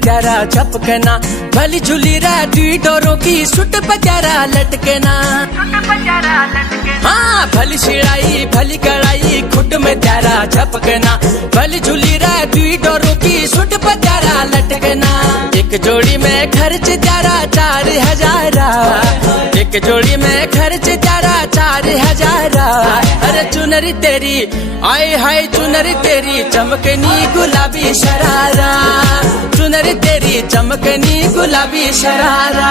प्यारा छपकना, भली झूली री डोरों की सुट प्यारा लटकना। हाँ भली शिड़ाई भली कड़ाई खुट में प्यारा छपकना, भली झूली री डोरों की सुट प्यारा लटकना। एक जोड़ी में खर्च प्यारा 4000, एक जोड़ी में खर्च प्यारा 4000। अरे चुनरी तेरी आए हाय चुनरी तेरी चमकनी गुलाबी शरारा, चुनरी तेरी चमकनी गुलाबी शरारा।